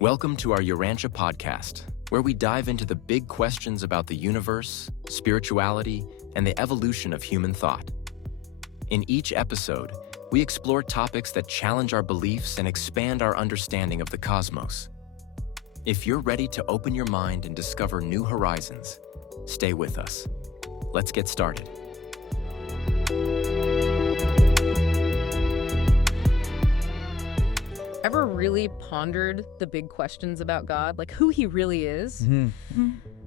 Welcome to our Urantia podcast, where we dive into the big questions about the universe, spirituality, and the evolution of human thought. In each episode, we explore topics that challenge our beliefs and expand our understanding of the cosmos. If you're ready to open your mind and discover new horizons, stay with us. Let's get started. Ever really pondered the big questions about God, like who he really is?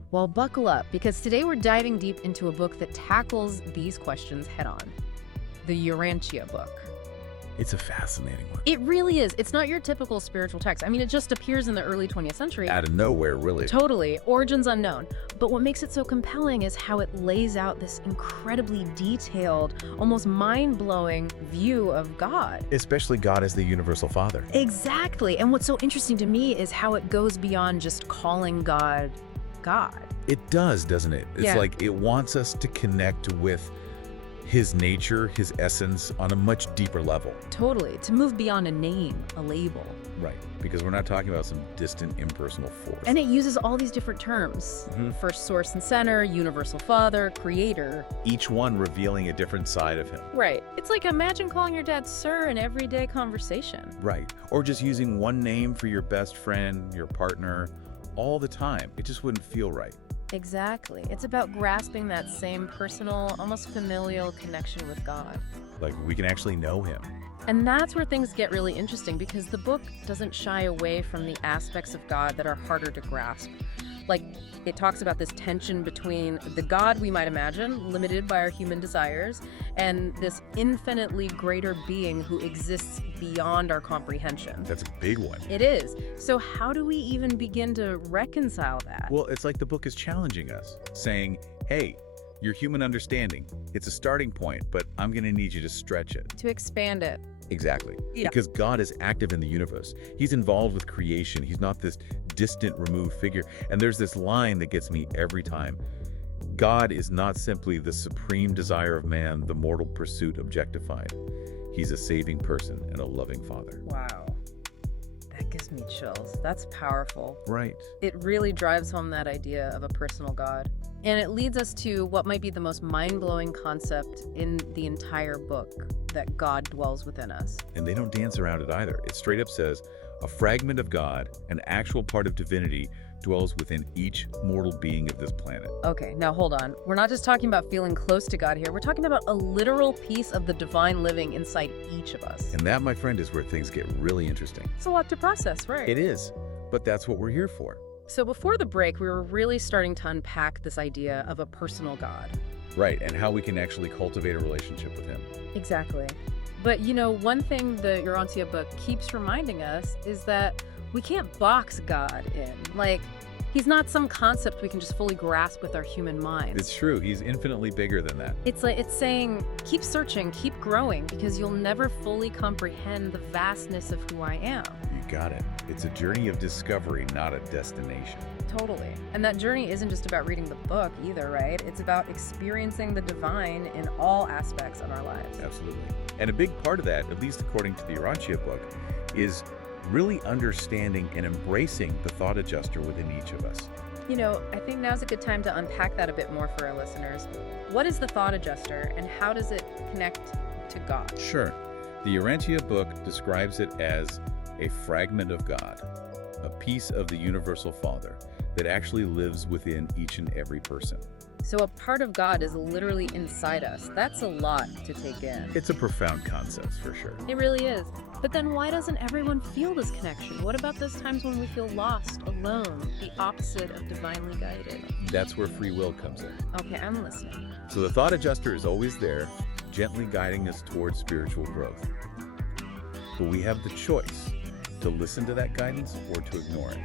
Well, buckle up, because today we're diving deep into a book that tackles these questions head on. The Urantia book. It's a fascinating one. It really is. It's not your typical spiritual text. I mean, it just appears in the early 20th century. Out of nowhere, really. Totally. Origins unknown. But what makes it so compelling is how it lays out this incredibly detailed, almost mind-blowing view of God. Especially God as the universal father. Exactly. And what's so interesting to me is how it goes beyond just calling God, God. It does, doesn't it? It's like it wants us to connect with his nature, his essence on a much deeper level. Totally. To move beyond a name, a label. Right. Because we're not talking about some distant, impersonal force. And it uses all these different terms. First, source and center, universal father, creator. Each one revealing a different side of him. Right. It's like imagine calling your dad sir in everyday conversation. Right. Or just using one name for your best friend, your partner, all the time. It just wouldn't feel right. Exactly. It's about grasping that same personal, almost familial connection with God. Like we can actually know him. And that's where things get really interesting, because the book doesn't shy away from the aspects of God that are harder to grasp. Like, it talks about this tension between the God we might imagine, limited by our human desires, and this infinitely greater being who exists beyond our comprehension. That's a big one. It is. So how do we even begin to reconcile that? Well, it's like the book is challenging us, saying, hey, your human understanding, it's a starting point, but I'm going to need you to stretch it. To expand it. Exactly. Yeah. Because God is active in the universe. He's involved with creation. He's not this distant, removed figure. And there's this line that gets me every time. God is not simply the supreme desire of man, the mortal pursuit objectified. He's a saving person and a loving father. Wow. That gives me chills. That's powerful. Right. It really drives home that idea of a personal God. And it leads us to what might be the most mind-blowing concept in the entire book, that God dwells within us. And they don't dance around it either. It straight up says, a fragment of God, an actual part of divinity, dwells within each mortal being of this planet. Okay, now hold on. We're not just talking about feeling close to God here. We're talking about a literal piece of the divine living inside each of us. And that, my friend, is where things get really interesting. It's a lot to process, right? It is, but that's what we're here for. So before the break, we were really starting to unpack this idea of a personal God. Right, and how we can actually cultivate a relationship with him. Exactly. But you know, one thing the Urantia book keeps reminding us is that we can't box God in. Like, he's not some concept we can just fully grasp with our human minds. It's true. He's infinitely bigger than that. It's like it's saying, keep searching, keep growing, because you'll never fully comprehend the vastness of who I am. You got it. It's a journey of discovery, not a destination. Totally. And that journey isn't just about reading the book either, right? It's about experiencing the divine in all aspects of our lives. Absolutely. And a big part of that, at least according to the Urantia book, is really understanding and embracing the thought adjuster within each of us. You know, I think now's a good time to unpack that a bit more for our listeners. What is the thought adjuster, and how does it connect to God? Sure. The Urantia book describes it as a fragment of God, a piece of the universal father that actually lives within each and every person. So a part of God is literally inside us. That's a lot to take in. It's a profound concept for sure. It really is. But then why doesn't everyone feel this connection? What about those times when we feel lost, alone, the opposite of divinely guided? That's where free will comes in. Okay, I'm listening. So the thought adjuster is always there, gently guiding us towards spiritual growth. But we have the choice to listen to that guidance or to ignore it.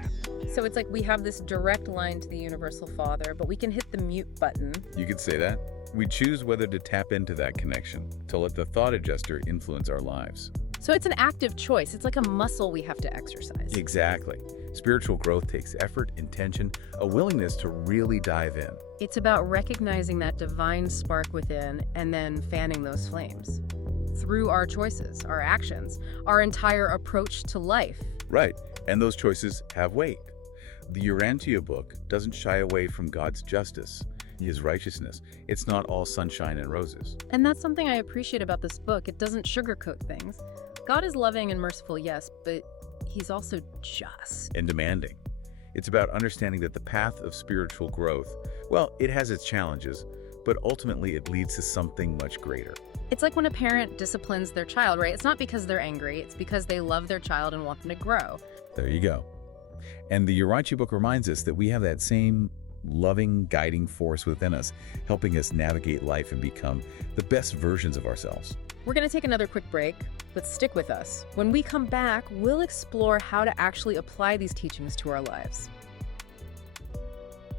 So it's like we have this direct line to the universal father, but we can hit the mute button. You could say that. We choose whether to tap into that connection, to let the thought adjuster influence our lives. So it's an active choice. It's like a muscle we have to exercise. Exactly. Spiritual growth takes effort, intention, a willingness to really dive in. It's about recognizing that divine spark within and then fanning those flames through our choices, our actions, our entire approach to life. Right. And those choices have weight. The Urantia book doesn't shy away from God's justice, his righteousness. It's not all sunshine and roses. And that's something I appreciate about this book. It doesn't sugarcoat things. God is loving and merciful, yes, but he's also just. And demanding. It's about understanding that the path of spiritual growth, well, it has its challenges, but ultimately it leads to something much greater. It's like when a parent disciplines their child, right? It's not because they're angry, it's because they love their child and want them to grow. There you go. And the Urantia book reminds us that we have that same loving, guiding force within us, helping us navigate life and become the best versions of ourselves. We're going to take another quick break, but stick with us. When we come back, we'll explore how to actually apply these teachings to our lives.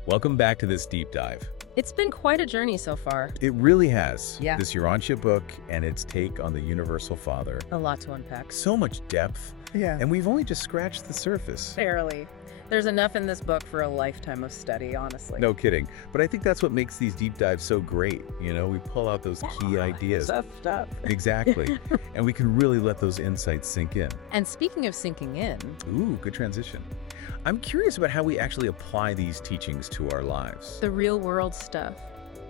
Welcome back to this deep dive. It's been quite a journey so far. It really has. Yeah. This Urantia book and its take on the Universal Father. A lot to unpack. So much depth. Yeah. And we've only just scratched the surface. Barely. There's enough in this book for a lifetime of study, honestly. No kidding. But I think that's what makes these deep dives so great. You know, we pull out those key ideas. Stuff. Exactly. And we can really let those insights sink in. And speaking of sinking in. Ooh, good transition. I'm curious about how we actually apply these teachings to our lives. The real world stuff.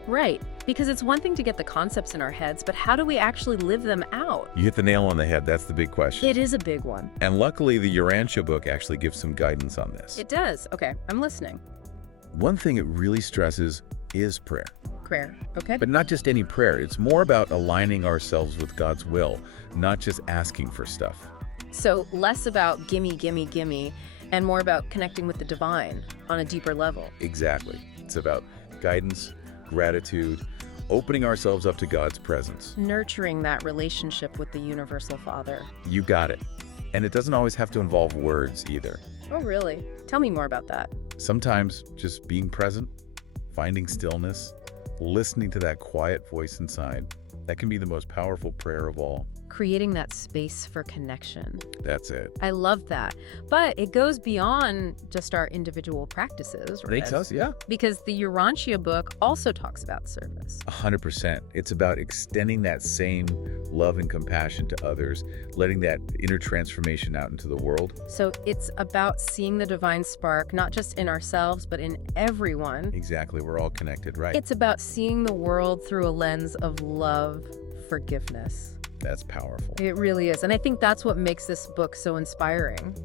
Right. Because it's one thing to get the concepts in our heads, but how do we actually live them out? You hit the nail on the head. That's the big question. It is a big one. And luckily, the Urantia book actually gives some guidance on this. It does. Okay, I'm listening. One thing it really stresses is prayer. Prayer. Okay. But not just any prayer. It's more about aligning ourselves with God's will, not just asking for stuff. So less about gimme, gimme, gimme, and more about connecting with the divine on a deeper level. Exactly. It's about guidance, gratitude, opening ourselves up to God's presence. Nurturing that relationship with the Universal Father. You got it. And it doesn't always have to involve words either. Oh, really? Tell me more about that. Sometimes just being present, finding stillness, listening to that quiet voice inside, that can be the most powerful prayer of all. Creating that space for connection. That's it. I love that. But it goes beyond just our individual practices, right? Makes us, yeah. Because the Urantia book also talks about service. 100%. It's about extending that same love and compassion to others, letting that inner transformation out into the world. So it's about seeing the divine spark, not just in ourselves, but in everyone. Exactly. We're all connected, right? It's about seeing the world through a lens of love, forgiveness. That's powerful. It really is. And I think that's what makes this book so inspiring.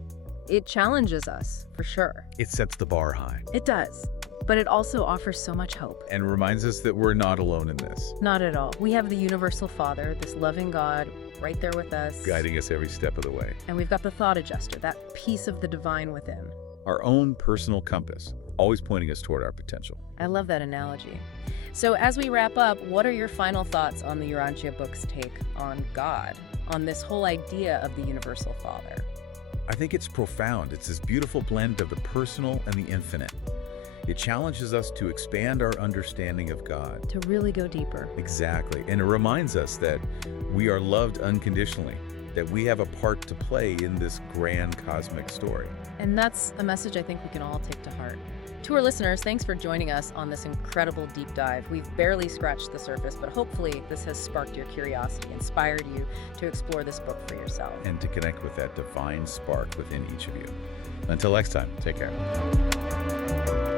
It challenges us, for sure. It sets the bar high. It does. But it also offers so much hope. And reminds us that we're not alone in this. Not at all. We have the Universal Father, this loving God, right there with us. Guiding us every step of the way. And we've got the thought adjuster, that piece of the divine within. Our own personal compass, always pointing us toward our potential. I love that analogy. So as we wrap up, what are your final thoughts on the Urantia book's take on God, on this whole idea of the Universal Father? I think it's profound. It's this beautiful blend of the personal and the infinite. It challenges us to expand our understanding of God. To really go deeper. Exactly. And it reminds us that we are loved unconditionally, that we have a part to play in this grand cosmic story. And that's a message I think we can all take to heart. To our listeners, thanks for joining us on this incredible deep dive. We've barely scratched the surface, but hopefully this has sparked your curiosity, inspired you to explore this book for yourself. And to connect with that divine spark within each of you. Until next time, take care.